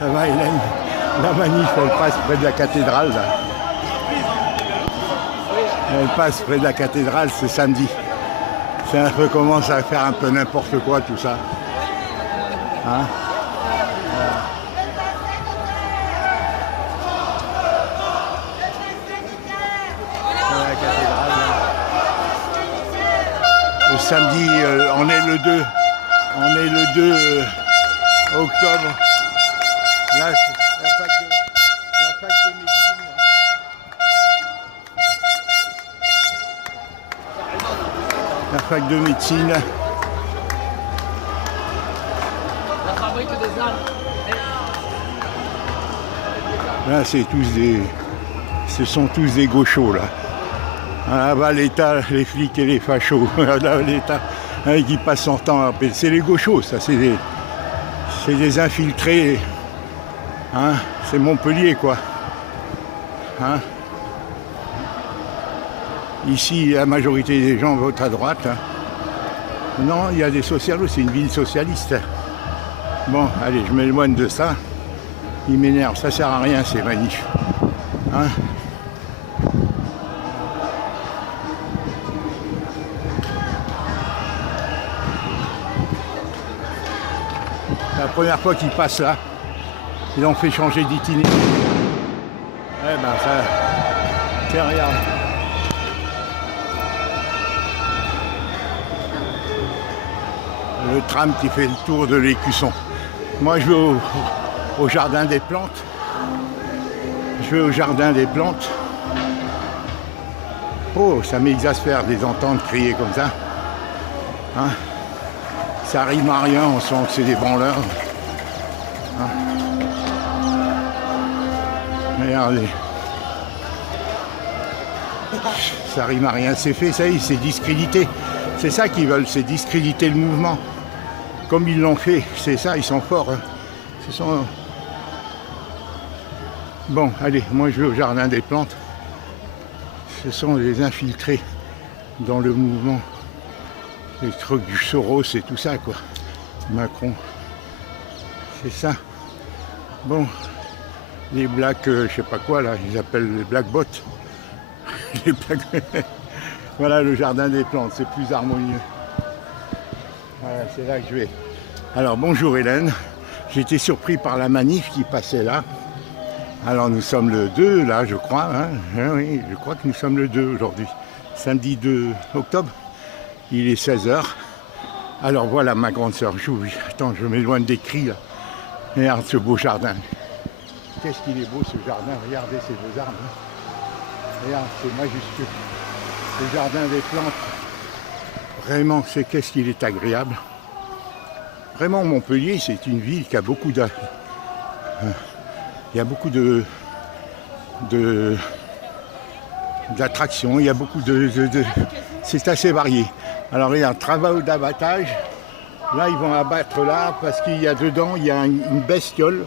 Ça va Hélène? La manif, elle passe près de la cathédrale là. Elle passe près de la cathédrale, c'est samedi. Ça recommence à faire un peu n'importe quoi tout ça. Hein? La cathédrale, là. Le samedi, on est le 2. On est le 2 octobre. Là, c'est la fac de médecine. La fac de médecine. La fabrique des armes. Là, c'est tous des... Ce sont tous des gauchos, là. Là-bas, l'État, les flics et les fachos. Là, l'État, hein, qui passe son temps à appeler. C'est les gauchos, ça. C'est des infiltrés. Hein, c'est Montpellier, quoi. Hein. Ici, la majorité des gens votent à droite. Hein. Non, il y a des socialos, c'est une ville socialiste. Bon, allez, je m'éloigne de ça. Il m'énerve, ça sert à rien ces manifs. Hein. La première fois qu'ils passent là, ils ont fait changer d'itinéraire. Eh ben ça... Tiens, regarde. Le tram qui fait le tour de l'Écusson. Moi je vais au jardin des plantes. Je vais au jardin des plantes. Oh, ça m'exaspère de les entendre crier comme ça. Hein? Ça rime à rien, on sent que c'est des branleurs. Hein? Regardez. Ça rime à rien, c'est fait, ça y est, c'est discrédité. C'est ça qu'ils veulent, c'est discréditer le mouvement. Comme ils l'ont fait, c'est ça, ils sont forts. Hein. Ce sont... Bon, allez, moi je vais au jardin des plantes. Ce sont les infiltrés dans le mouvement. Les trucs du Soros et tout ça, quoi. Macron. C'est ça. Bon, les blacks, je sais pas quoi, là, ils appellent les black bots. Les black... Voilà le jardin des plantes, c'est plus harmonieux. Voilà, c'est là que je vais. Alors, bonjour Hélène. J'étais surpris par la manif qui passait là. Alors, nous sommes le 2, là, je crois. Hein. Oui, je crois que nous sommes le 2 aujourd'hui. Samedi 2 octobre. Il est 16h. Alors voilà ma grande sœur. Attends, je m'éloigne des cris là. Regarde ce beau jardin. Qu'est-ce qu'il est beau ce jardin. Regardez ces beaux arbres. Regarde, c'est majestueux. Le jardin des plantes. Vraiment, c'est qu'est-ce qu'il est agréable. Vraiment, Montpellier, c'est une ville qui a beaucoup de... Il y a beaucoup d'attractions, il y a beaucoup c'est assez varié. Alors regarde, travaux d'abattage, là ils vont abattre là parce qu'il y a dedans, il y a une bestiole.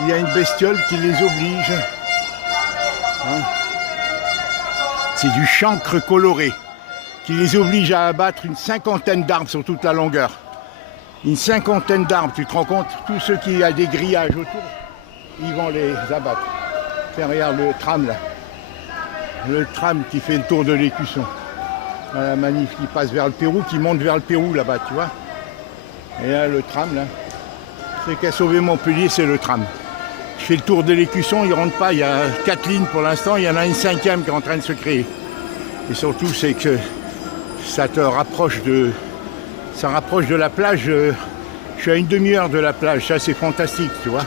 Il y a une bestiole qui les oblige. Hein? C'est du chancre coloré qui les oblige à abattre une cinquantaine d'arbres sur toute la longueur. Une cinquantaine d'arbres, tu te rends compte? Tous ceux qui ont des grillages autour, ils vont les abattre. Tiens, regarde le tram là. Le tram qui fait le tour de l'Écusson. La manif qui passe vers le Pérou, qui monte vers le Pérou là-bas, tu vois. Et là, le tram là. C'est qu'à sauver Montpellier, c'est le tram. Je fais le tour de l'Écusson, il ne rentre pas. Il y a 4 lignes pour l'instant, il y en a une 5e qui est en train de se créer. Et surtout, c'est que ça te rapproche de... Ça rapproche de la plage. Je suis à une demi-heure de la plage, ça c'est fantastique, tu vois.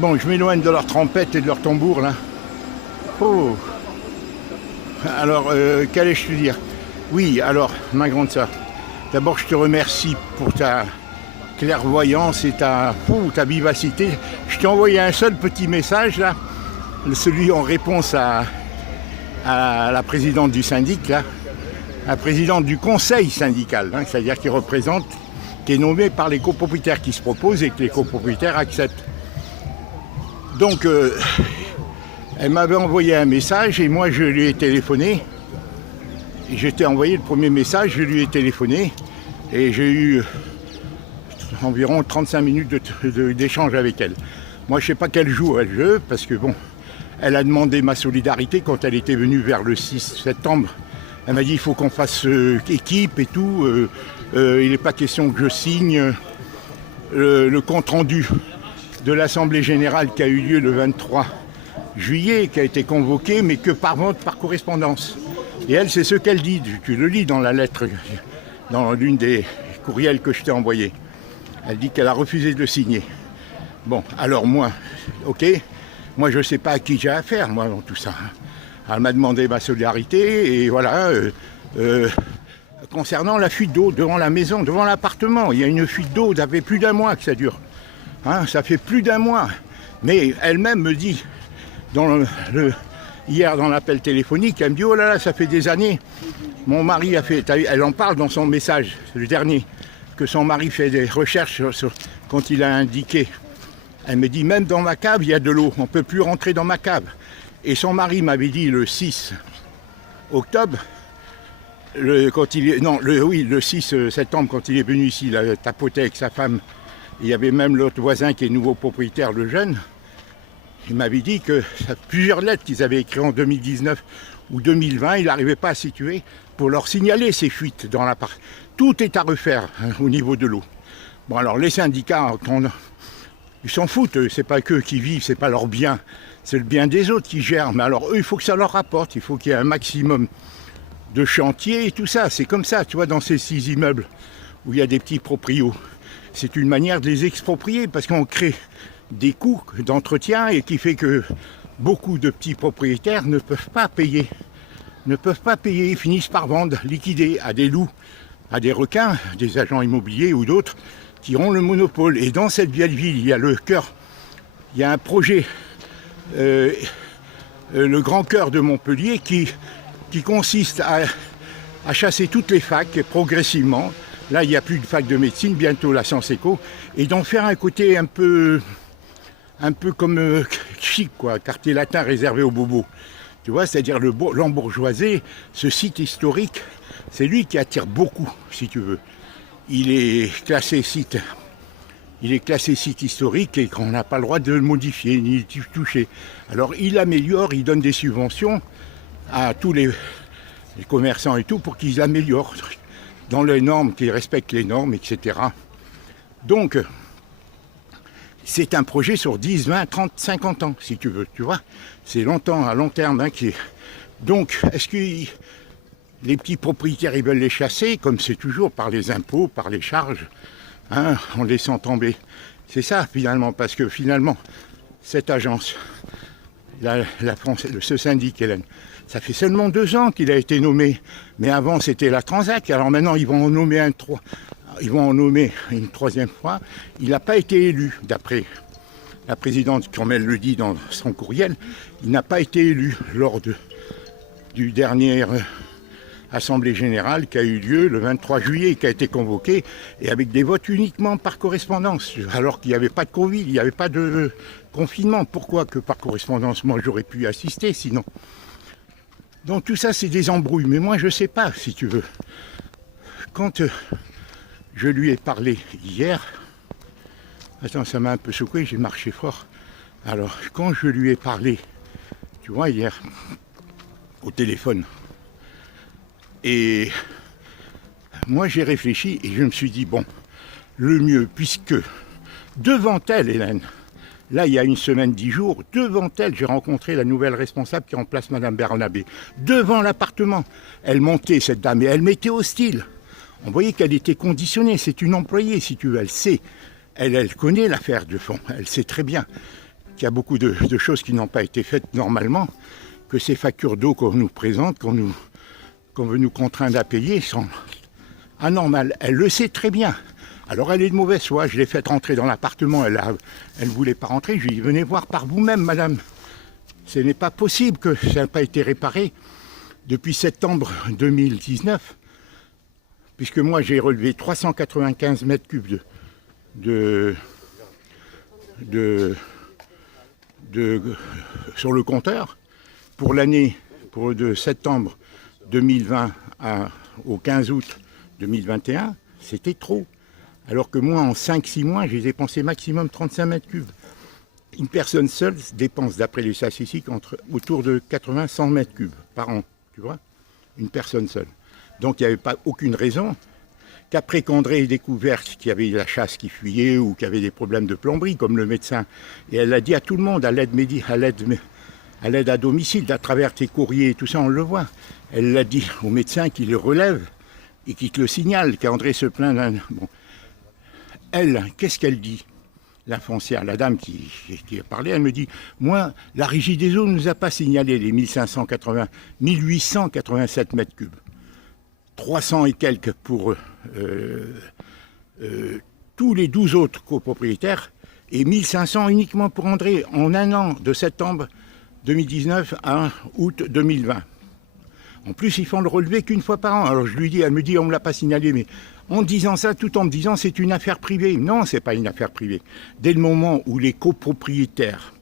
Bon, je m'éloigne de leurs trompettes et de leurs tambours là. Oh. Alors, qu'allais-je te dire? Oui, alors, ma grande sœur, d'abord je te remercie pour ta clairvoyance et ta vivacité. Je t'ai envoyé un seul petit message là, celui en réponse à la présidente du syndic là, la présidente du conseil syndical, hein, c'est-à-dire qui représente, qui est nommée par les copropriétaires qui se proposent et que les copropriétaires acceptent. Donc, elle m'avait envoyé un message et moi je lui ai téléphoné. Je t'ai envoyé le premier message, je lui ai téléphoné et j'ai eu environ 35 minutes d'échange avec elle. Moi, je ne sais pas quel jour elle veut, parce que bon, elle a demandé ma solidarité quand elle était venue vers le 6 septembre. Elle m'a dit il faut qu'on fasse équipe et tout. Il n'est pas question que je signe le compte-rendu de l'Assemblée Générale qui a eu lieu le 23 juillet, qui a été convoqué, mais que par correspondance. Et elle, c'est ce qu'elle dit. Tu le lis dans la lettre, dans l'une des courriels que je t'ai envoyé. Elle dit qu'elle a refusé de le signer. Bon, alors moi, ok, moi je ne sais pas à qui j'ai affaire, moi, dans tout ça. Elle m'a demandé ma solidarité, et voilà. Concernant la fuite d'eau devant la maison, devant l'appartement, il y a une fuite d'eau, ça fait plus d'un mois que ça dure. Hein, ça fait plus d'un mois. Mais elle-même me dit, hier dans l'appel téléphonique, elle me dit, oh là là, ça fait des années. Mon mari a fait, elle en parle dans son message, le dernier, que son mari fait des recherches quand il a indiqué. Elle me dit, même dans ma cave, il y a de l'eau, on ne peut plus rentrer dans ma cave. Et son mari m'avait dit le 6 octobre, le 6 septembre, quand il est venu ici, il a tapoté avec sa femme. Il y avait même l'autre voisin qui est nouveau propriétaire, le jeune. Il m'avait dit que plusieurs lettres qu'ils avaient écrites en 2019 ou 2020, il n'arrivait pas à situer pour leur signaler ces fuites dans l'appart. Tout est à refaire au niveau de l'eau. Bon, alors les syndicats, ils s'en foutent, c'est pas qu'eux qui vivent, c'est pas leur bien, c'est le bien des autres qui gèrent. Mais alors eux, il faut que ça leur rapporte, il faut qu'il y ait un maximum de chantiers et tout ça. C'est comme ça, tu vois, dans ces 6 immeubles où il y a des petits proprios. C'est une manière de les exproprier parce qu'on crée des coûts d'entretien et qui fait que beaucoup de petits propriétaires ne peuvent pas payer. Ils finissent par vendre, liquider à des loups, à des requins, des agents immobiliers ou d'autres qui ont le monopole. Et dans cette vieille ville, il y a le cœur, il y a un projet, le grand cœur de Montpellier qui consiste à chasser toutes les facs progressivement. Là, il n'y a plus de fac de médecine, bientôt la Sciences Éco, et d'en faire un côté un peu comme chic, quoi, quartier latin réservé aux bobos. Tu vois, c'est-à-dire l'embourgeoisé, ce site historique, c'est lui qui attire beaucoup, si tu veux. Il est classé site historique et qu'on n'a pas le droit de le modifier ni de toucher. Alors il améliore, il donne des subventions à tous les commerçants et tout pour qu'ils améliorent dans les normes, qu'ils respectent les normes, etc. Donc, c'est un projet sur 10, 20, 30, 50 ans, si tu veux, tu vois. C'est longtemps, à long terme. Donc, est-ce que les petits propriétaires, ils veulent les chasser, comme c'est toujours, par les impôts, par les charges, hein, en laissant tomber. C'est ça, finalement, parce que finalement, cette agence, ce syndic, Hélène, ça fait seulement 2 ans qu'il a été nommé. Mais avant, c'était la Transac. Alors maintenant, ils vont en nommer une 3e fois. Il n'a pas été élu, d'après la présidente, comme elle le dit dans son courriel. Il n'a pas été élu lors du dernier Assemblée Générale qui a eu lieu le 23 juillet, qui a été convoquée, et avec des votes uniquement par correspondance, alors qu'il n'y avait pas de Covid, il n'y avait pas de confinement. Pourquoi que par correspondance? Moi, j'aurais pu assister, sinon. Donc tout ça, c'est des embrouilles. Mais moi, je ne sais pas, si tu veux. Quand je lui ai parlé hier, attends, ça m'a un peu secoué, j'ai marché fort. Alors, quand je lui ai parlé, tu vois, hier, au téléphone, et moi, j'ai réfléchi et je me suis dit, bon, le mieux, puisque devant elle, Hélène, là, il y a 1 semaine, 10 jours, devant elle, j'ai rencontré la nouvelle responsable qui remplace Madame Bernabé. Devant l'appartement, elle montait, cette dame, et elle m'était hostile. On voyait qu'elle était conditionnée, c'est une employée, si tu veux, elle sait. Elle connaît l'affaire de fond, elle sait très bien qu'il y a beaucoup de choses qui n'ont pas été faites normalement, que ces factures d'eau qu'on nous présente, qu'on veut nous contraindre à payer, sont anormales. Elle le sait très bien. Alors elle est de mauvaise foi, je l'ai faite rentrer dans l'appartement, elle ne voulait pas rentrer, je lui ai dit, venez voir par vous-même, madame. Ce n'est pas possible que ça n'a pas été réparé depuis septembre 2019, puisque moi j'ai relevé 395 mètres cubes sur le compteur pour l'année de septembre 2020 au 15 août 2021, c'était trop. Alors que moi, en 5-6 mois, j'ai dépensé maximum 35 mètres cubes. Une personne seule dépense, d'après les statistiques, autour de 80-100 mètres cubes par an, tu vois, une personne seule. Donc il n'y avait pas aucune raison qu'après qu'André ait découvert qu'il y avait la chasse qui fuyait ou qu'il y avait des problèmes de plomberie, comme le médecin, et elle l'a dit à tout le monde, à l'aide à domicile, à travers tes courriers et tout ça, on le voit. Elle l'a dit au médecin qui le relève et qui te le signale, qu'André se plaint d'un... Bon. Elle, qu'est-ce qu'elle dit? La foncière, la dame qui a parlé, elle me dit, moi, la Régie des eaux ne nous a pas signalé les 1887 mètres cubes. 300 et quelques pour tous les 12 autres copropriétaires et 1500 uniquement pour André en un an, de septembre 2019 à août 2020. En plus, ils font le relevé qu'une fois par an. Alors je lui dis, elle me dit, on ne me l'a pas signalé, mais en disant ça, tout en me disant, c'est une affaire privée. Non, ce n'est pas une affaire privée. Dès le moment où les copropriétaires,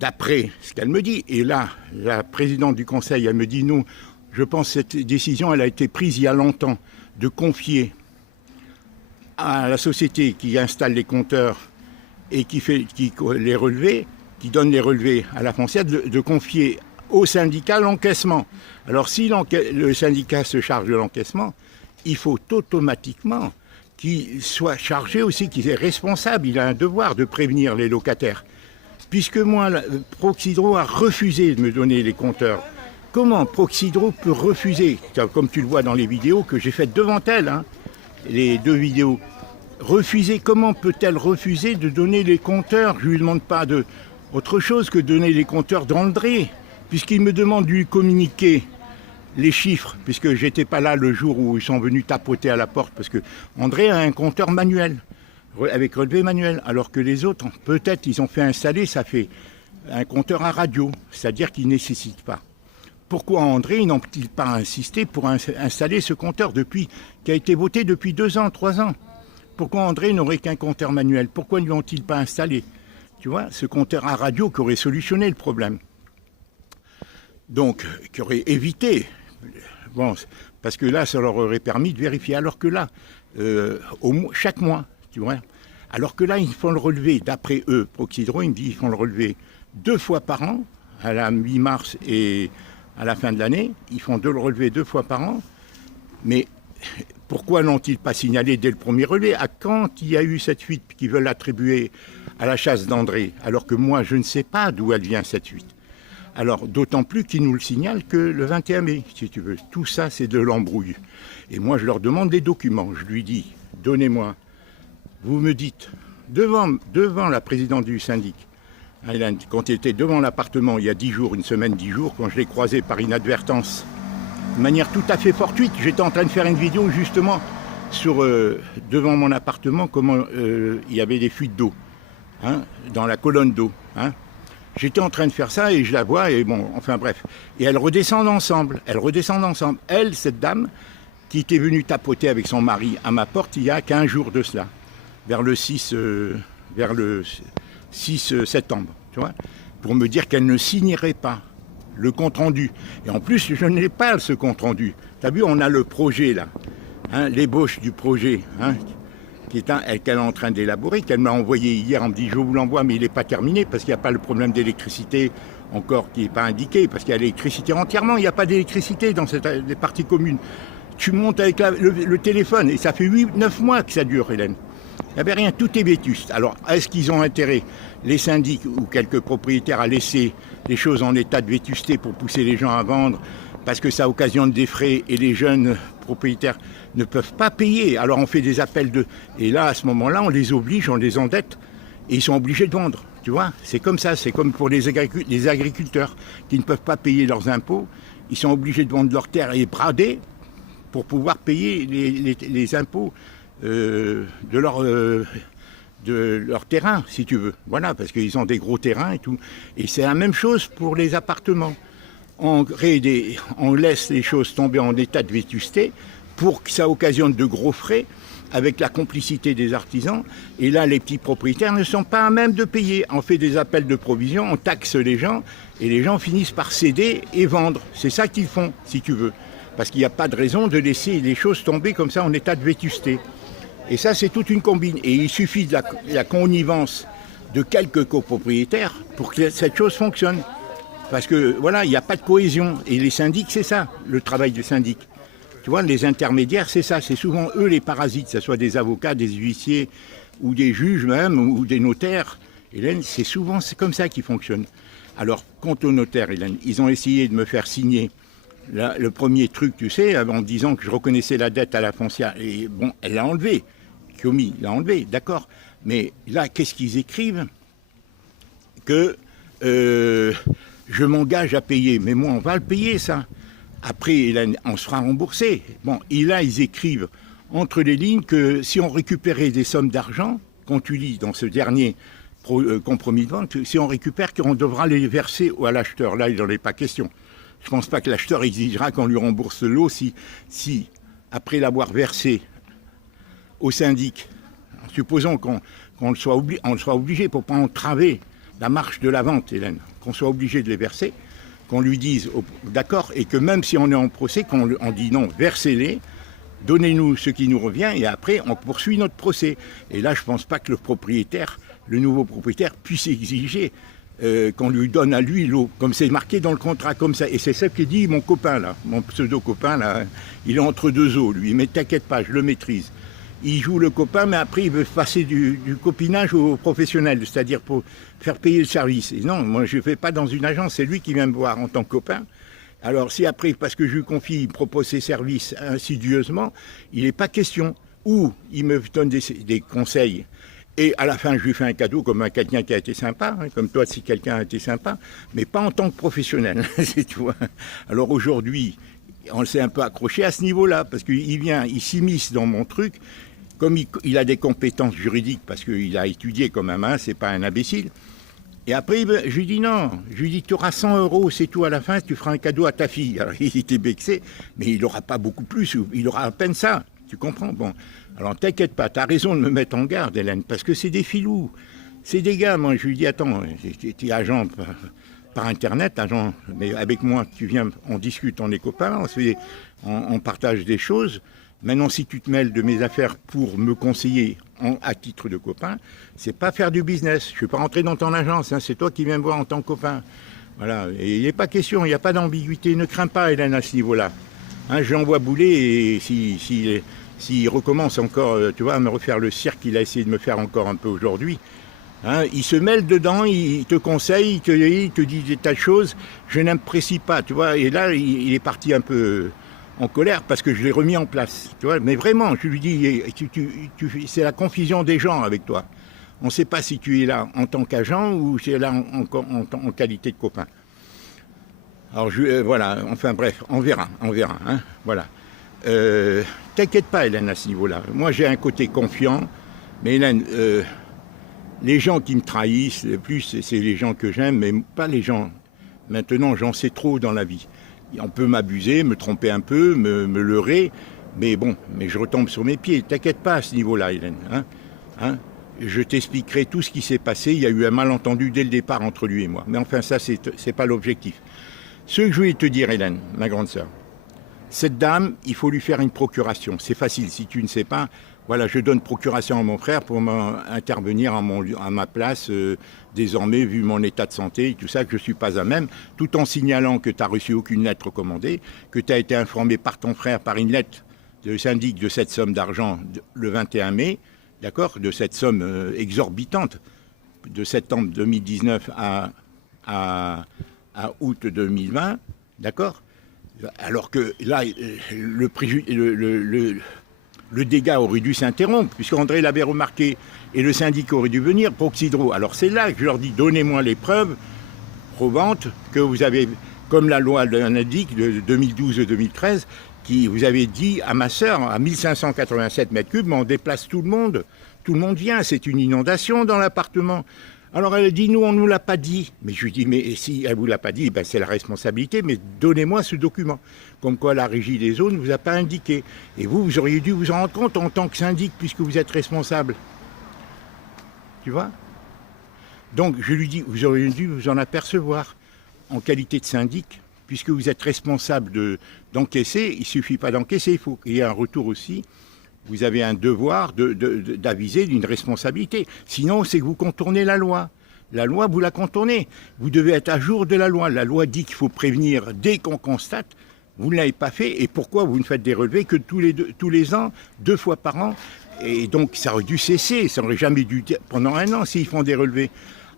d'après ce qu'elle me dit, et là, la présidente du conseil, elle me dit, nous, je pense que cette décision, elle a été prise il y a longtemps, de confier à la société qui installe les compteurs et qui les relevés, qui donne les relevés à la foncière, de confier au syndicat l'encaissement. Alors si le syndicat se charge de l'encaissement, il faut automatiquement qu'il soit chargé aussi, qu'il est responsable, il a un devoir de prévenir les locataires. Puisque moi, Proxydro a refusé de me donner les compteurs. Comment Proxydro peut refuser, comme tu le vois dans les vidéos que j'ai faites devant elle, hein, les 2 vidéos, refuser, comment peut-elle refuser de donner les compteurs? Je ne lui demande pas autre chose que de donner les compteurs d'André, puisqu'il me demande de lui communiquer les chiffres, puisque je n'étais pas là le jour où ils sont venus tapoter à la porte, parce que André a un compteur manuel, avec relevé manuel, alors que les autres, peut-être, ils ont fait installer, ça fait un compteur à radio, c'est-à-dire qu'il ne nécessite pas. Pourquoi André n'ont-ils pas insisté pour installer ce compteur qui a été voté depuis 2 ans, 3 ans? Pourquoi André n'aurait qu'un compteur manuel? Pourquoi ne l'ont-ils pas installé? Tu vois, ce compteur à radio qui aurait solutionné le problème. Donc, qui aurait évité, bon, parce que là, ça leur aurait permis de vérifier. Alors que là, chaque mois, tu vois, alors que là, ils font le relevé, d'après eux, Proxydro, ils me disent qu'ils font le relevé 2 fois par an, à la mi-mars et à la fin de l'année, ils font le relevé 2 fois par an, mais pourquoi n'ont-ils pas signalé dès le premier relevé? À quand il y a eu cette fuite qu'ils veulent attribuer à la chasse d'André, alors que moi, je ne sais pas d'où elle vient, cette fuite. Alors, d'autant plus qu'ils nous le signalent que le 21 mai, si tu veux. Tout ça, c'est de l'embrouille. Et moi, je leur demande des documents. Je lui dis, donnez-moi. Vous me dites, devant la présidente du syndic, quand elle était devant l'appartement il y a 10 jours, une semaine, 10 jours, quand je l'ai croisée par inadvertance, de manière tout à fait fortuite, j'étais en train de faire une vidéo justement sur devant mon appartement, comment il y avait des fuites d'eau, hein, dans la colonne d'eau. Hein. J'étais en train de faire ça et je la vois, et bon, enfin bref. Et elles redescendent ensemble. Elle, cette dame, qui était venue tapoter avec son mari à ma porte il y a 15 jours de cela, vers le 6 septembre, tu vois, pour me dire qu'elle ne signerait pas le compte-rendu. Et en plus, je n'ai pas ce compte-rendu. Tu as vu, on a le projet là, hein, l'ébauche du projet, hein, qu'elle est en train d'élaborer, qu'elle m'a envoyé hier, on me dit je vous l'envoie, mais il n'est pas terminé, parce qu'il n'y a pas le problème d'électricité encore qui n'est pas indiqué, parce qu'il y a l'électricité entièrement, il n'y a pas d'électricité dans les parties communes. Tu montes avec le téléphone, et ça fait 8-9 mois que ça dure, Hélène. Il n'y avait rien, tout est vétuste. Alors, est-ce qu'ils ont intérêt, les syndics ou quelques propriétaires, à laisser les choses en état de vétusté pour pousser les gens à vendre, parce que ça occasionne des frais et les jeunes propriétaires ne peuvent pas payer. Alors on fait des appels et là, à ce moment-là, on les oblige, on les endette, et ils sont obligés de vendre. Tu vois, c'est comme ça, c'est comme pour les agriculteurs qui ne peuvent pas payer leurs impôts, ils sont obligés de vendre leurs terres et brader pour pouvoir payer les impôts de leur terrain, si tu veux. Voilà, parce qu'ils ont des gros terrains et tout. Et c'est la même chose pour les appartements. On laisse les choses tomber en état de vétusté pour que ça occasionne de gros frais avec la complicité des artisans. Et là, les petits propriétaires ne sont pas à même de payer. On fait des appels de provision, on taxe les gens et les gens finissent par céder et vendre. C'est ça qu'ils font, si tu veux. Parce qu'il n'y a pas de raison de laisser les choses tomber comme ça en état de vétusté. Et ça, c'est toute une combine. Et il suffit de la connivence de quelques copropriétaires pour que cette chose fonctionne. Parce que voilà, il n'y a pas de cohésion. Et les syndics, c'est ça, le travail des syndics. Tu vois, les intermédiaires, c'est ça. C'est souvent eux les parasites, que ce soit des avocats, des huissiers, ou des juges même, ou des notaires. Hélène, c'est comme ça qu'ils fonctionnent. Alors, quant aux notaires, Hélène, ils ont essayé de me faire signer le premier truc, tu sais, en disant que je reconnaissais la dette à la foncière. Et bon, elle l'a enlevé. Kiomi l'a enlevé, d'accord. Mais là, qu'est-ce qu'ils écrivent? Que je m'engage à payer. Mais moi, on va le payer, ça. Après, on se fera rembourser. Bon, et là, ils écrivent entre les lignes que si on récupérait des sommes d'argent, quand tu lis dans ce dernier compromis de vente, si on récupère, qu'on devra les verser à l'acheteur. Là, il n'en est pas question. Je ne pense pas que l'acheteur exigera qu'on lui rembourse l'eau si après l'avoir versé au syndic, supposons qu'on soit obligé pour ne pas entraver la marche de la vente, Hélène, qu'on soit obligé de les verser, qu'on lui dise d'accord, et que même si on est en procès, qu'on dit non, versez-les, donnez-nous ce qui nous revient, et après on poursuit notre procès. Et là, je ne pense pas que le nouveau propriétaire puisse exiger qu'on lui donne à lui l'eau, comme c'est marqué dans le contrat, comme ça. Et c'est ça que dit mon copain là, mon pseudo-copain là, il est entre deux eaux lui, mais t'inquiète pas, je le maîtrise. Il joue le copain, mais après il veut passer du copinage au professionnel, c'est-à-dire pour faire payer le service. Et non, moi je ne fais pas dans une agence, c'est lui qui vient me voir en tant que copain. Alors si après, parce que je lui confie, il propose ses services insidieusement, il n'est pas question. Ou il me donne des conseils, et à la fin je lui fais un cadeau comme à quelqu'un qui a été sympa, hein, comme toi si quelqu'un a été sympa, mais pas en tant que professionnel, tu vois. Alors aujourd'hui, on s'est un peu accroché à ce niveau-là, parce qu'il vient, il s'immisce dans mon truc, comme il a des compétences juridiques, parce qu'il a étudié quand même, hein, c'est pas un imbécile. Et après, je lui dis non, je lui dis tu auras 100 €, c'est tout à la fin, tu feras un cadeau à ta fille. Alors il était vexé, mais il n'aura pas beaucoup plus, il aura à peine ça, tu comprends? Bon, alors t'inquiète pas, tu as raison de me mettre en garde, Hélène, parce que c'est des filous, c'est des gars, moi je lui dis attends, tu es agent par internet, agent, mais avec moi tu viens, on discute, on est copains, on partage des choses. Maintenant, si tu te mêles de mes affaires pour me conseiller à titre de copain, c'est pas faire du business. Je ne suis pas rentré dans ton agence, hein, c'est toi qui viens me voir en tant que copain. Voilà, et il n'est pas question, il n'y a pas d'ambiguïté. Ne crains pas, Hélène, à ce niveau-là. Hein, je l'envoie bouler et s'il recommence encore, tu vois, à me refaire le cirque qu'il a essayé de me faire encore un peu aujourd'hui, hein, il se mêle dedans, il te conseille, il te dit des tas de choses. Je n'apprécie pas, tu vois. Et là, il est parti un peu en colère parce que je l'ai remis en place, tu vois. Mais vraiment, je lui dis, c'est la confusion des gens avec toi. On ne sait pas si tu es là en tant qu'agent ou tu es là en qualité de copain. Alors voilà, enfin bref, on verra, hein, voilà. T'inquiète pas, Hélène, à ce niveau-là. Moi, j'ai un côté confiant, mais Hélène, les gens qui me trahissent, le plus, c'est les gens que j'aime, mais pas les gens. Maintenant, j'en sais trop dans la vie. On peut m'abuser, me tromper un peu, me leurrer, mais bon, mais je retombe sur mes pieds. T'inquiète pas à ce niveau-là, Hélène. Hein, je t'expliquerai tout ce qui s'est passé. Il y a eu un malentendu dès le départ entre lui et moi. Mais enfin, ça, c'est pas l'objectif. Ce que je voulais te dire, Hélène, ma grande sœur, cette dame, il faut lui faire une procuration. C'est facile, si tu ne sais pas. Voilà, je donne procuration à mon frère pour intervenir à ma place, désormais, vu mon état de santé et tout ça, que je ne suis pas à même, tout en signalant que tu n'as reçu aucune lettre recommandée, que tu as été informé par ton frère par une lettre de syndic de cette somme d'argent le 21 mai, d'accord, de cette somme exorbitante, de septembre 2019 à août 2020, d'accord. Alors que là, le dégât aurait dû s'interrompre, puisqu'André l'avait remarqué, et le syndic aurait dû venir, Proxydro. Alors c'est là que je leur dis, donnez-moi les preuves probantes que vous avez, comme la loi l'indique de 2012-2013, qui vous avez dit à ma sœur, à 1587 mètres cubes, mais on déplace tout le monde vient, c'est une inondation dans l'appartement. Alors elle dit, nous on ne nous l'a pas dit. Mais je lui dis, mais si elle ne vous l'a pas dit, ben, c'est la responsabilité, mais donnez-moi ce document. Comme quoi la régie des eaux ne vous a pas indiqué. Et vous auriez dû vous en rendre compte en tant que syndic, puisque vous êtes responsable. Tu vois? Donc je lui dis, vous auriez dû vous en apercevoir en qualité de syndic, puisque vous êtes responsable d'encaisser. Il ne suffit pas d'encaisser, il faut qu'il y ait un retour aussi vous avez un devoir d'aviser d'une responsabilité. Sinon, c'est que vous contournez la loi. La loi, vous la contournez. Vous devez être à jour de la loi. La loi dit qu'il faut prévenir dès qu'on constate. Vous ne l'avez pas fait. Et pourquoi vous ne faites des relevés que tous les ans, 2 fois par an? Et donc, ça aurait dû cesser. Ça n'aurait jamais dû pendant 1 an s'ils font des relevés.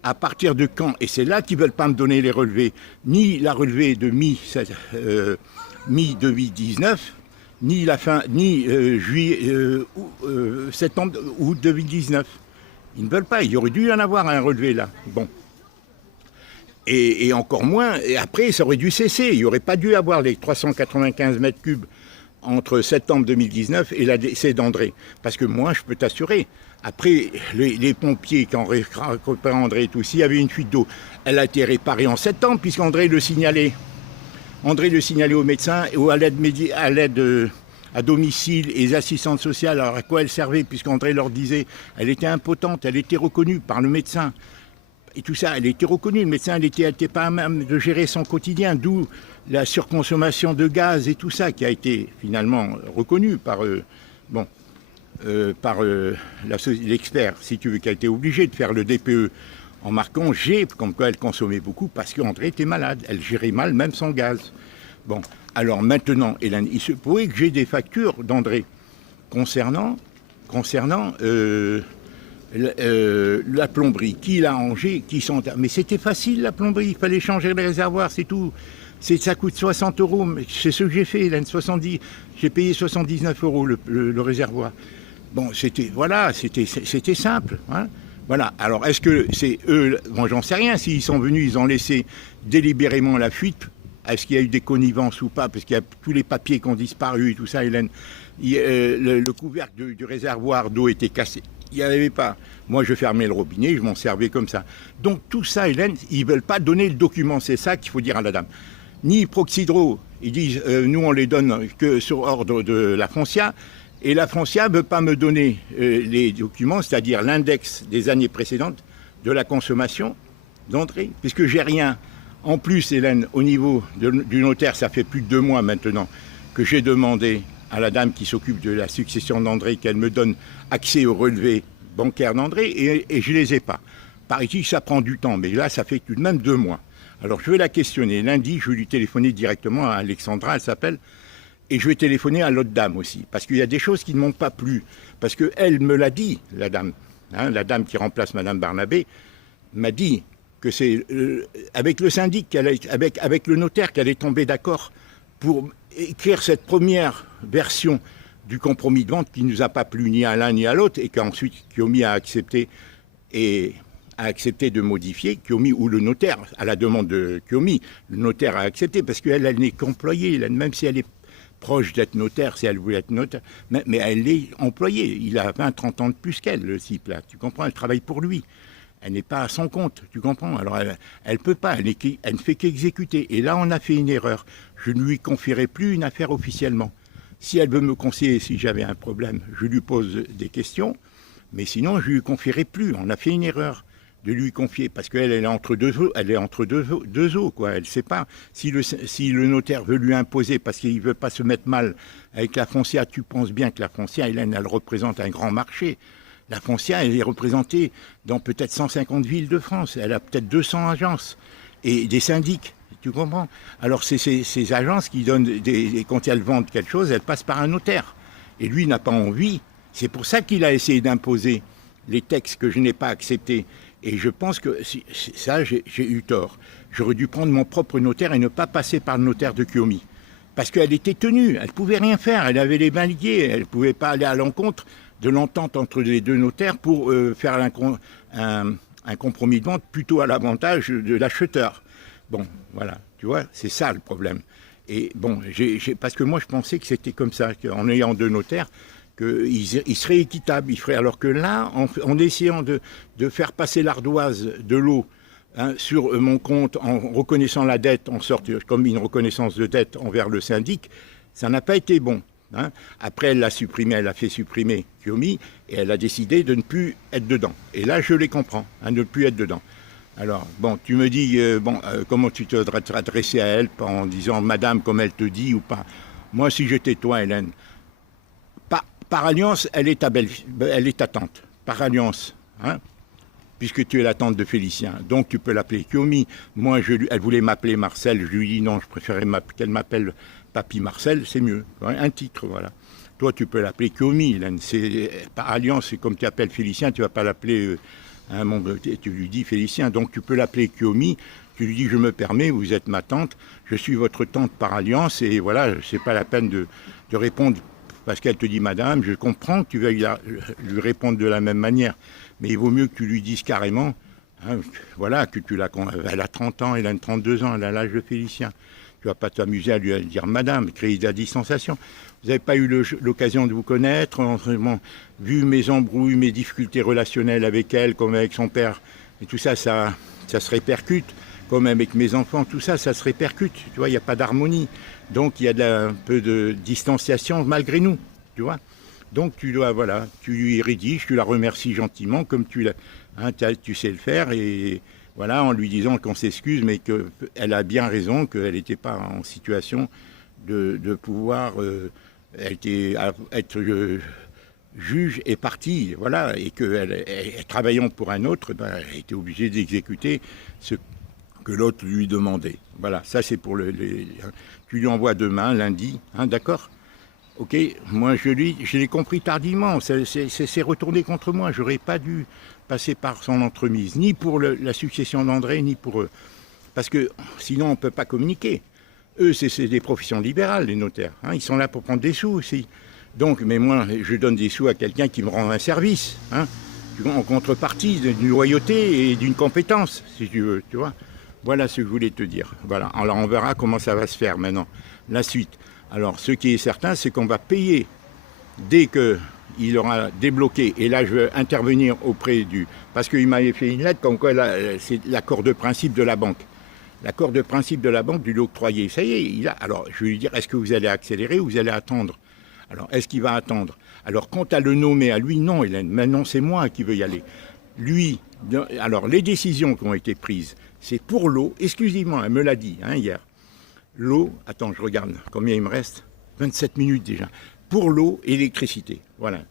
À partir de quand? Et c'est là qu'ils ne veulent pas me donner les relevés. Ni la relevée de mi-2019, ni la fin, ni septembre, août 2019. Ils ne veulent pas. Il y aurait dû y en avoir un relevé là. Bon. Et encore moins, et après, ça aurait dû cesser. Il n'y aurait pas dû avoir les 395 mètres cubes entre septembre 2019 et la décès d'André. Parce que moi, je peux t'assurer, après, les pompiers, quand récupèrent André et tout, s'il y avait une fuite d'eau, elle a été réparée en septembre, puisqu'André le signalait. André le signalait au médecin ou à l'aide à domicile et les assistantes sociales. Alors à quoi elle servait? Puisqu'André leur disait, elle était impotente, elle était reconnue par le médecin. Et tout ça, elle était reconnue. Le médecin n'était pas à même de gérer son quotidien, d'où la surconsommation de gaz et tout ça qui a été finalement reconnu par, l'expert, si tu veux, qui a été obligé de faire le DPE en marquant G, comme quoi elle consommait beaucoup, parce qu'André était malade. Elle gérait mal même son gaz. Bon, alors maintenant, Hélène, il se pourrait que j'ai des factures d'André concernant la plomberie, qui l'a rangé, qui sont... Mais c'était facile la plomberie, il fallait changer les réservoirs, c'est tout. Ça coûte 60 €, mais c'est ce que j'ai fait, Hélène, j'ai payé 79 € le réservoir. Bon, c'était simple, hein. Voilà, alors est-ce que c'est eux, moi j'en sais rien, s'ils sont venus, ils ont laissé délibérément la fuite, est-ce qu'il y a eu des connivences ou pas, parce qu'il y a tous les papiers qui ont disparu et tout ça, Hélène. Le couvercle du réservoir d'eau était cassé. Il n'y en avait pas. Moi, je fermais le robinet, je m'en servais comme ça. Donc tout ça, Hélène, ils ne veulent pas donner le document. C'est ça qu'il faut dire à la dame. Ni Proxydro, ils disent, nous, on les donne que sur ordre de la Foncia. Et la Foncia ne veut pas me donner les documents, c'est-à-dire l'index des années précédentes de la consommation d'André, puisque j'ai rien. En plus, Hélène, au niveau du notaire, ça fait plus de 2 mois maintenant que j'ai demandé à la dame qui s'occupe de la succession d'André qu'elle me donne accès aux relevés bancaires d'André et je ne les ai pas. Paraît-il que ça prend du temps, mais là, ça fait tout de même 2 mois. Alors, je vais la questionner. Lundi, je vais lui téléphoner directement à Alexandra, elle s'appelle, et je vais téléphoner à l'autre dame aussi, parce qu'il y a des choses qui ne m'ont pas plu. Parce qu'elle me l'a dit, la dame, hein, la dame qui remplace Madame Barnabé, m'a dit que c'est avec le syndic, avec le notaire qu'elle est tombée d'accord pour écrire cette première version du compromis de vente qui ne nous a pas plu ni à l'un ni à l'autre et qu'ensuite Kiomi a accepté de modifier, Kiomi ou le notaire, à la demande de Kiomi, le notaire a accepté parce qu'elle n'est qu'employée, même si elle est proche d'être notaire, si elle voulait être notaire, mais elle est employée, il a 20-30 ans de plus qu'elle, le CIP là, tu comprends, elle travaille pour lui. Elle n'est pas à son compte, tu comprends? Alors elle peut pas, elle ne fait qu'exécuter. Et là, on a fait une erreur. Je ne lui confierai plus une affaire officiellement. Si elle veut me conseiller, si j'avais un problème, je lui pose des questions. Mais sinon, je ne lui confierai plus. On a fait une erreur de lui confier parce qu'elle est entre deux eaux, quoi. Elle ne sait pas. Si le notaire veut lui imposer parce qu'il ne veut pas se mettre mal avec la Foncia, tu penses bien que la Foncia, Hélène, elle représente un grand marché. La Foncia, elle est représentée dans peut-être 150 villes de France. Elle a peut-être 200 agences et des syndics, tu comprends? Alors, c'est ces agences qui donnent, quand elles vendent quelque chose, elles passent par un notaire. Et lui n'a pas envie. C'est pour ça qu'il a essayé d'imposer les textes que je n'ai pas acceptés. Et je pense que ça, j'ai eu tort. J'aurais dû prendre mon propre notaire et ne pas passer par le notaire de Kiomi. Parce qu'elle était tenue, elle ne pouvait rien faire. Elle avait les mains liées, elle ne pouvait pas aller à l'encontre de l'entente entre les deux notaires pour faire un compromis de vente plutôt à l'avantage de l'acheteur. Bon, voilà, tu vois, c'est ça le problème. Et bon, parce que moi je pensais que c'était comme ça, qu'en ayant 2 notaires, qu'ils seraient équitables. Alors que là, en essayant de faire passer l'ardoise de l'eau sur mon compte, en reconnaissant la dette, en sorte comme une reconnaissance de dette envers le syndic, ça n'a pas été bon. Après, elle l'a supprimé, elle a fait supprimer Kiomi et elle a décidé de ne plus être dedans. Et là, je les comprends, de ne plus être dedans. Alors, bon, tu me dis, comment tu te adresser à elle en disant « Madame » comme elle te dit ou pas. Moi, si j'étais toi, Hélène, par alliance, elle est ta tante. Par alliance, hein, puisque tu es la tante de Félicien. Donc tu peux l'appeler Kiomi. Moi, elle voulait m'appeler Marcel. Je lui dis non, je préférais qu'elle m'appelle Papy Marcel, c'est mieux. Un titre, voilà. Toi, tu peux l'appeler Kiomi, Hélène. Par alliance, c'est comme tu appelles Félicien, tu ne vas pas l'appeler, tu lui dis Félicien. Donc tu peux l'appeler Kiomi. Tu lui dis, je me permets, vous êtes ma tante, je suis votre tante par alliance, et voilà, c'est pas la peine de répondre parce qu'elle te dit madame, je comprends que tu veuilles lui répondre de la même manière, mais il vaut mieux que tu lui dises carrément, hein, voilà, que elle a 30 ans, elle a 32 ans, elle a l'âge de Félicien. Tu vas pas t'amuser à lui dire madame, créer de la distanciation. Vous n'avez pas eu l'occasion de vous connaître, vu mes embrouilles, mes difficultés relationnelles avec elle, comme avec son père, et tout ça, ça se répercute. Comme avec mes enfants, tout ça, ça se répercute. Tu vois, il n'y a pas d'harmonie. Donc, il y a un peu de distanciation malgré nous. Tu vois. Donc, tu lui rédiges, tu la remercies gentiment, comme tu sais le faire. Et voilà, en lui disant qu'on s'excuse, mais qu'elle a bien raison, qu'elle n'était pas en situation de pouvoir être juge et partie. Voilà. Et qu'elle, travaillant pour un autre, elle était obligée d'exécuter ce que l'autre lui demandait. Voilà, ça c'est pour tu lui envoies demain, lundi, hein, d'accord? Ok, moi je l'ai compris tardivement, c'est retourné contre moi, j'aurais pas dû passer par son entremise, ni pour la succession d'André, ni pour eux. Parce que sinon on ne peut pas communiquer. Eux, c'est des professions libérales, les notaires, hein, ils sont là pour prendre des sous aussi. Donc, mais moi, je donne des sous à quelqu'un qui me rend un service, hein, en contrepartie d'une loyauté et d'une compétence, si tu veux, tu vois. Voilà ce que je voulais te dire. Voilà. Alors on verra comment ça va se faire maintenant, la suite. Alors ce qui est certain, c'est qu'on va payer dès qu'il aura débloqué. Et là, je veux intervenir auprès parce qu'il m'avait fait une lettre comme quoi c'est l'accord de principe de la banque. L'accord de principe de la banque du l'octroyer. Ça y est, alors je vais lui dire, est-ce que vous allez accélérer ou vous allez attendre? Alors est-ce qu'il va attendre? Alors quant à le nommer à lui, non Hélène, maintenant c'est moi qui veux y aller. Lui, alors les décisions qui ont été prises, c'est pour l'eau, exclusivement, elle me l'a dit hier. L'eau, attends, je regarde combien il me reste, 27 minutes déjà. Pour l'eau et l'électricité, voilà.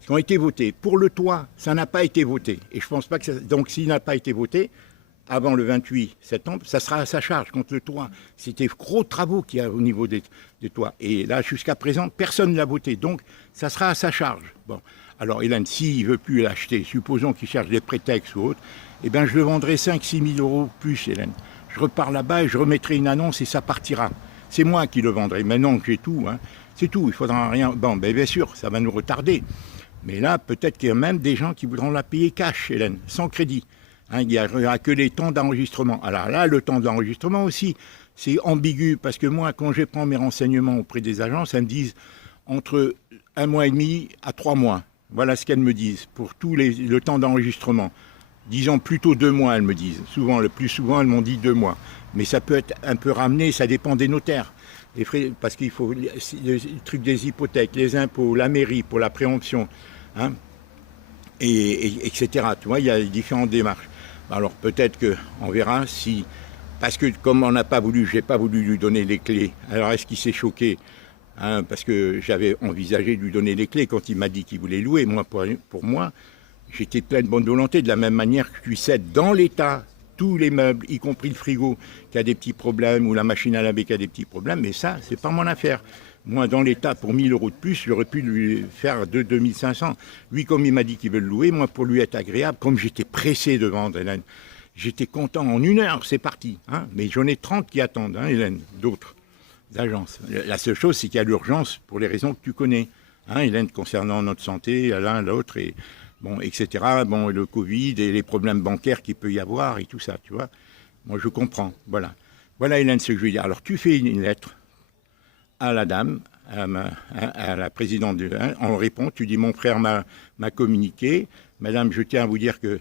Qui ont été votés. Pour le toit, ça n'a pas été voté. Et je pense pas que ça... Donc s'il n'a pas été voté, avant le 28 septembre, ça sera à sa charge contre le toit. C'était gros travaux qu'il y a au niveau des toits. Et là, jusqu'à présent, personne ne l'a voté. Donc, ça sera à sa charge. Bon. Alors, Hélène, s'il ne veut plus l'acheter, supposons qu'il cherche des prétextes ou autres, eh bien, je le vendrai 5-6 000 euros plus, Hélène. Je repars là-bas et je remettrai une annonce et ça partira. C'est moi qui le vendrai. Maintenant que j'ai tout, hein, c'est tout. Il ne faudra rien. Bon, ben, bien sûr, ça va nous retarder. Mais là, peut-être qu'il y a même des gens qui voudront la payer cash, Hélène, sans crédit. Hein, il n'y a que les temps d'enregistrement. Alors là, le temps d'enregistrement aussi, c'est ambigu. Parce que moi, quand je prends mes renseignements auprès des agences, elles me disent entre 1 mois et demi à 3 mois. Voilà ce qu'elles me disent pour tout le temps d'enregistrement. Disons plutôt 2 mois, elles me disent. Le plus souvent, elles m'ont dit 2 mois. Mais ça peut être un peu ramené, ça dépend des notaires. Les frais, parce qu'il faut le truc des hypothèques, les impôts, la mairie pour la préemption, hein, etc. Tu vois, il y a différentes démarches. Alors peut-être qu'on verra si... Parce que comme on n'a pas voulu, j'ai pas voulu lui donner les clés. Alors est-ce qu'il s'est choqué, hein, parce que j'avais envisagé de lui donner les clés quand il m'a dit qu'il voulait louer. Moi, pour moi, j'étais plein de bonne volonté, de la même manière que je lui cède dans l'état tous les meubles, y compris le frigo qui a des petits problèmes ou la machine à laver qui a des petits problèmes. Mais ça, c'est pas mon affaire. Moi, dans l'état, pour 1 000 euros de plus, j'aurais pu lui faire 2 500. Lui, comme il m'a dit qu'il veut le louer, moi, pour lui être agréable, comme j'étais pressé de vendre, Hélène, j'étais content. En 1 heure, c'est parti. Hein, mais j'en ai 30 qui attendent, hein, Hélène, d'autres agences. La seule chose, c'est qu'il y a l'urgence pour les raisons que tu connais. Hein, Hélène, concernant notre santé, l'un, l'autre, et bon, etc. Bon, le Covid et les problèmes bancaires qu'il peut y avoir et tout ça, tu vois. Moi, je comprends. Voilà. Voilà, Hélène, ce que je veux dire. Alors, tu fais une lettre à la dame, à la présidente, on répond, tu dis mon frère m'a communiqué, madame, je tiens à vous dire que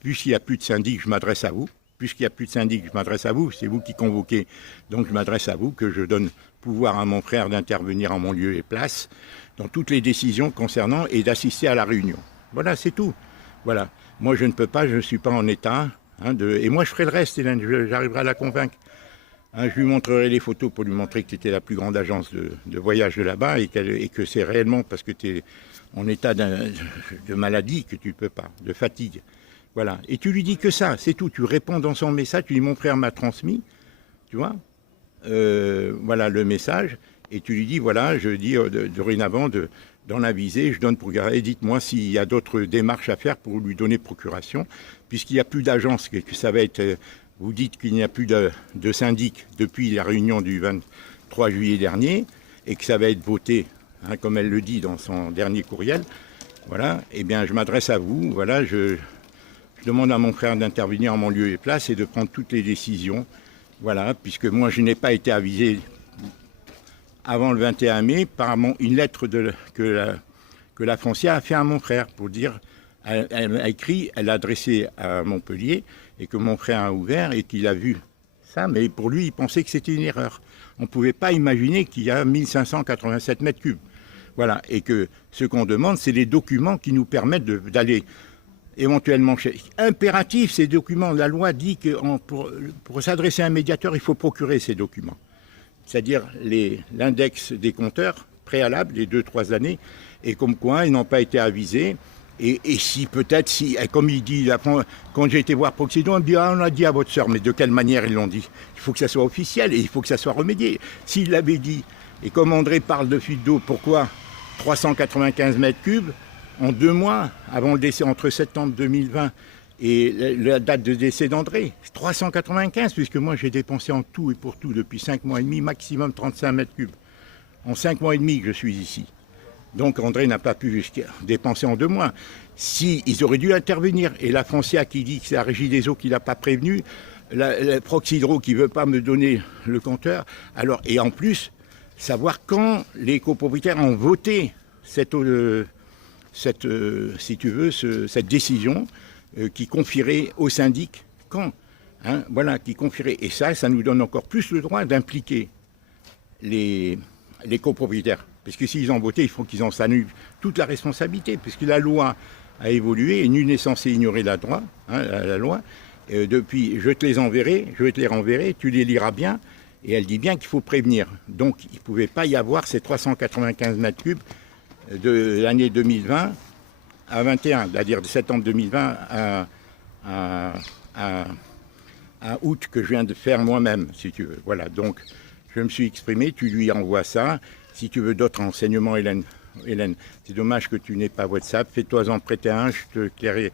puisqu'il n'y a plus de syndic, je m'adresse à vous, puisqu'il n'y a plus de syndic, je m'adresse à vous, c'est vous qui convoquez, donc je m'adresse à vous, que je donne pouvoir à mon frère d'intervenir en mon lieu et place dans toutes les décisions concernant et d'assister à la réunion. Voilà, c'est tout. Voilà. Moi, je ne peux pas, je ne suis pas en état, hein, et moi, je ferai le reste, Hélène, j'arriverai à la convaincre. Hein, je lui montrerai les photos pour lui montrer que tu étais la plus grande agence de voyage de là-bas et que c'est réellement parce que tu es en état de maladie que tu ne peux pas, de fatigue. Voilà. Et tu lui dis que ça, c'est tout. Tu réponds dans son message, tu dis mon frère m'a transmis, tu vois, voilà le message. Et tu lui dis, voilà, je dis dorénavant, dans l'avisé, je donne pour garder, dites-moi s'il y a d'autres démarches à faire pour lui donner procuration, puisqu'il n'y a plus d'agence, que ça va être, vous dites qu'il n'y a plus de syndic depuis la réunion du 23 juillet dernier, et que ça va être voté, hein, comme elle le dit dans son dernier courriel, voilà, eh bien je m'adresse à vous, voilà, je demande à mon frère d'intervenir en mon lieu et place et de prendre toutes les décisions, voilà, puisque moi je n'ai pas été avisé avant le 21 mai, par une lettre que la foncière a fait à mon frère pour dire, elle a écrit, elle l'a adressé à Montpellier et que mon frère a ouvert et qu'il a vu ça, mais pour lui, il pensait que c'était une erreur. On ne pouvait pas imaginer qu'il y a 1587 mètres cubes. Voilà, et que ce qu'on demande, c'est les documents qui nous permettent d'aller éventuellement chez... Impératif, ces documents, la loi dit que pour s'adresser à un médiateur, il faut procurer ces documents. C'est-à-dire l'index des compteurs préalables, les 2-3 années, et comme quoi ils n'ont pas été avisés. Et si peut-être, comme il dit, quand j'ai été voir Proxydro, on me dit, ah, on a dit à votre sœur, mais de quelle manière ils l'ont dit? Il faut que ça soit officiel et il faut que ça soit remédié. S'il l'avait dit, et comme André parle de fuite d'eau, pourquoi 395 mètres cubes en 2 mois, avant le décès, entre septembre 2020 et la date de décès d'André, 395, puisque moi j'ai dépensé en tout et pour tout depuis 5 mois et demi, maximum 35 mètres cubes. En 5 mois et demi que je suis ici. Donc André n'a pas pu dépenser en 2 mois. Si, ils auraient dû intervenir. Et la foncière qui dit que c'est la régie des eaux qui ne l'a pas prévenu, la Proxydro qui ne veut pas me donner le compteur. Alors, et en plus, savoir quand les copropriétaires ont voté cette décision qui confierait au syndic, quand, hein, voilà, qui confierait. Et ça nous donne encore plus le droit d'impliquer les copropriétaires. Parce que s'ils ont voté, il faut qu'ils en s'annulent toute la responsabilité, puisque la loi a évolué et nul n'est censé ignorer la loi. Depuis, je te les enverrai, je te les renverrai, tu les liras bien, et elle dit bien qu'il faut prévenir. Donc, il ne pouvait pas y avoir ces 395 mètres cubes de l'année 2020 à 21, c'est-à-dire de septembre 2020 à août que je viens de faire moi-même, si tu veux. Voilà, donc je me suis exprimé, tu lui envoies ça. Si tu veux d'autres renseignements, Hélène, c'est dommage que tu n'aies pas WhatsApp, fais-toi en prêter un, je te clairai.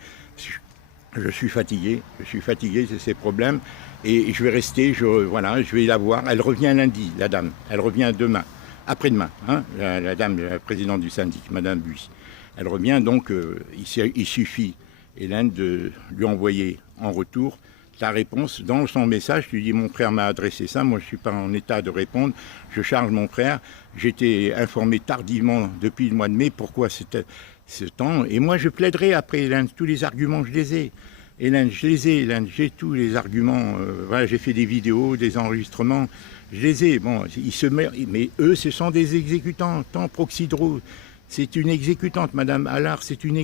Je suis fatigué, c'est ces problèmes, et je vais rester, je vais la voir. Elle revient lundi, la dame, elle revient demain, après-demain, hein, la dame, la présidente du syndic, Madame Buis. Elle revient, donc il suffit, Hélène, de lui envoyer en retour ta réponse. Dans son message, tu dis, mon frère m'a adressé ça, moi je ne suis pas en état de répondre, je charge mon frère, j'étais informé tardivement depuis le mois de mai, pourquoi ce temps, et moi je plaiderai après, Hélène, tous les arguments, je les ai. Hélène, j'ai tous les arguments, voilà, j'ai fait des vidéos, des enregistrements, je les ai. Bon, mais eux, ce sont des exécutants, tant Proxydro, c'est une exécutante, Madame Allard, c'est une exécutante.